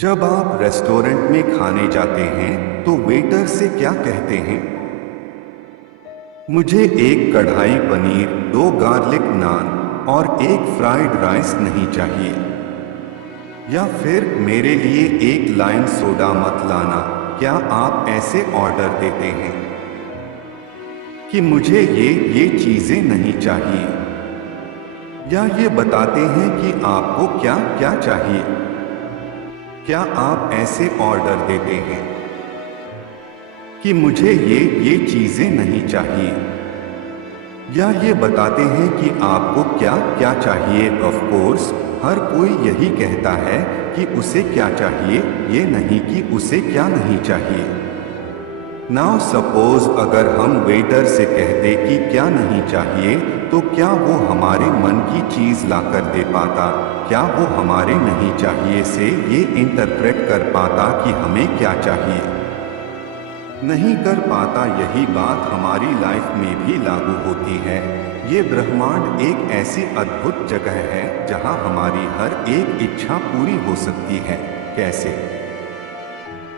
जब आप रेस्टोरेंट में खाने जाते हैं तो वेटर से क्या कहते हैं? मुझे एक कढ़ाई पनीर, दो गार्लिक नान और एक फ्राइड राइस नहीं चाहिए। या फिर मेरे लिए एक लाइम सोडा मत लाना। क्या आप ऐसे ऑर्डर देते हैं कि मुझे ये चीजें नहीं चाहिए? या ये बताते हैं कि आपको क्या क्या चाहिए? क्या आप ऐसे ऑर्डर देते हैं कि मुझे ये चीजें नहीं चाहिए? या ये बताते हैं कि आपको क्या क्या चाहिए? ऑफ कोर्स हर कोई यही कहता है कि उसे क्या चाहिए, ये नहीं कि उसे क्या नहीं चाहिए। नाउ सपोज अगर हम वेटर से कहते कि क्या नहीं चाहिए, तो क्या वो हमारे मन की चीज लाकर दे पाता? क्या वो हमारे नहीं चाहिए से ये इंटरप्रेट कर पाता कि हमें क्या चाहिए? नहीं कर पाता। यही बात हमारी लाइफ में भी लागू होती है। ये ब्रह्मांड एक ऐसी अद्भुत जगह है जहां हमारी हर एक इच्छा पूरी हो सकती है। कैसे?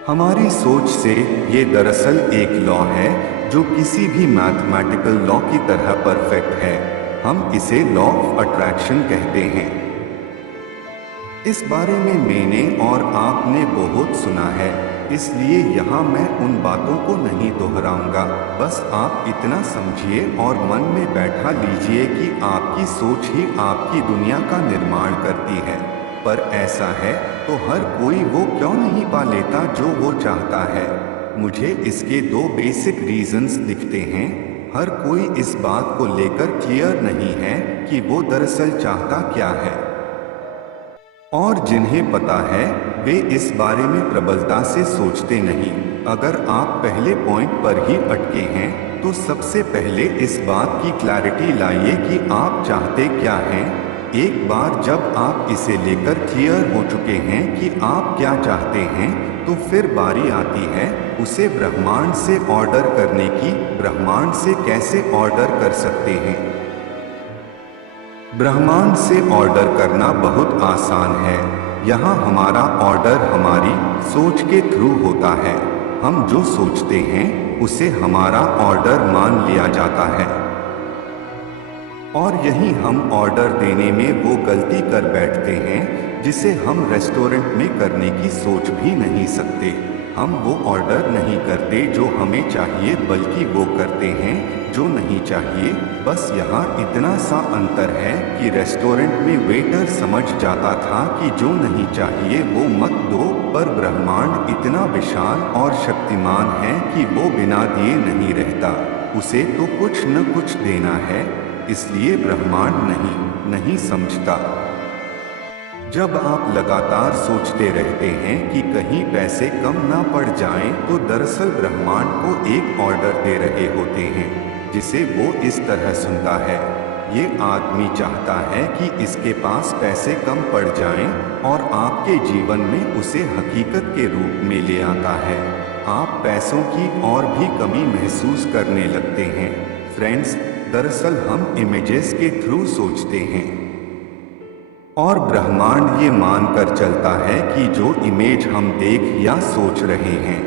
हमारी सोच से। ये दरअसल एक लॉ है जो किसी भी मैथमेटिकल लॉ की तरह परफेक्ट है। हम इसे लॉ ऑफ अट्रैक्शन कहते हैं। इस बारे में मैंने और आपने बहुत सुना है, इसलिए यहाँ मैं उन बातों को नहीं दोहराऊंगा। बस आप इतना समझिए और मन में बैठा लीजिए कि आपकी सोच ही आपकी दुनिया का निर्माण करती है। पर ऐसा है तो हर कोई वो क्यों नहीं पा लेता जो वो चाहता है? मुझे इसके दो बेसिक रीजंस दिखते हैं। हर कोई इस बात को लेकर क्लियर नहीं है कि वो दरअसल चाहता क्या है, और जिन्हें पता है वे इस बारे में प्रबलता से सोचते नहीं। अगर आप पहले पॉइंट पर ही अटके हैं तो सबसे पहले इस बात की क्लैरिटी लाइए कि आप चाहते क्या हैं। एक बार जब आप इसे लेकर क्लियर हो चुके हैं कि आप क्या चाहते हैं, तो फिर बारी आती है उसे ब्रह्मांड से ऑर्डर करने की। ब्रह्मांड से कैसे ऑर्डर कर सकते हैं? ब्रह्मांड से ऑर्डर करना बहुत आसान है। यहाँ हमारा ऑर्डर हमारी सोच के थ्रू होता है। हम जो सोचते हैं उसे हमारा ऑर्डर मान लिया जाता है, और यही हम ऑर्डर देने में वो गलती कर बैठते हैं जिसे हम रेस्टोरेंट में करने की सोच भी नहीं सकते। हम वो ऑर्डर नहीं करते जो हमें चाहिए, बल्कि वो करते हैं जो नहीं चाहिए। बस यहाँ इतना सा अंतर है कि रेस्टोरेंट में वेटर समझ जाता था कि जो नहीं चाहिए वो मत दो, पर ब्रह्मांड इतना विशाल और शक्तिमान है कि वो बिना दिए नहीं रहता। उसे तो कुछ न कुछ देना है, इसलिए ब्रह्मांड नहीं समझता। जब आप लगातार सोचते रहते हैं कि कहीं पैसे कम ना पड़ जाएं, तो दरअसल ब्रह्मांड को एक ऑर्डर दे रहे होते हैं जिसे वो इस तरह सुनता है। ये आदमी चाहता है कि इसके पास पैसे कम पड़ जाएं, और आपके जीवन में उसे हकीकत के रूप में ले आता है। आप पैसों की और भी कमी महसूस करने लगते हैं। फ्रेंड्स, दरअसल हम इमेजेस के थ्रू सोचते हैं, और ब्रह्मांड ये मानकर चलता है कि जो इमेज हम देख या सोच रहे हैं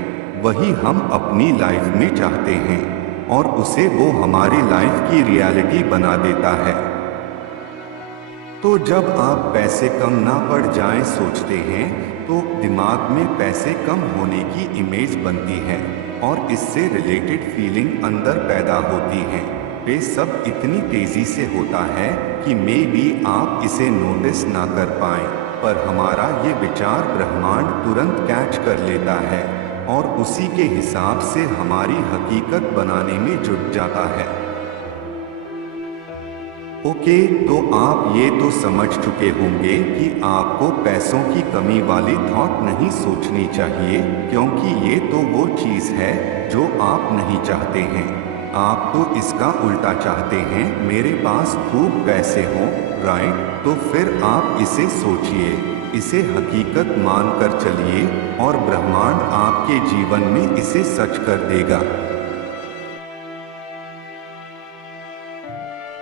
वही हम अपनी लाइफ में चाहते हैं, और उसे वो हमारी लाइफ की रियलिटी बना देता है। तो जब आप पैसे कम ना पड़ जाएं सोचते हैं, तो दिमाग में पैसे कम होने की इमेज बनती है, और इससे रिलेटेड फीलिंग अंदर पैदा होती है। ये सब इतनी तेजी से होता है कि मे बी आप इसे नोटिस ना कर पाएं, पर हमारा ये विचार ब्रह्मांड तुरंत कैच कर लेता है, और उसी के हिसाब से हमारी हकीकत बनाने में जुट जाता है। ओके, तो आप ये तो समझ चुके होंगे कि आपको पैसों की कमी वाली थॉट नहीं सोचनी चाहिए, क्योंकि ये तो वो चीज़ है जो आप नहीं चाहते हैं। आप तो इसका उल्टा चाहते हैं, मेरे पास खूब पैसे हों, राइट? तो फिर आप इसे सोचिए, इसे हकीकत मानकर चलिए, और ब्रह्मांड आपके जीवन में इसे सच कर देगा।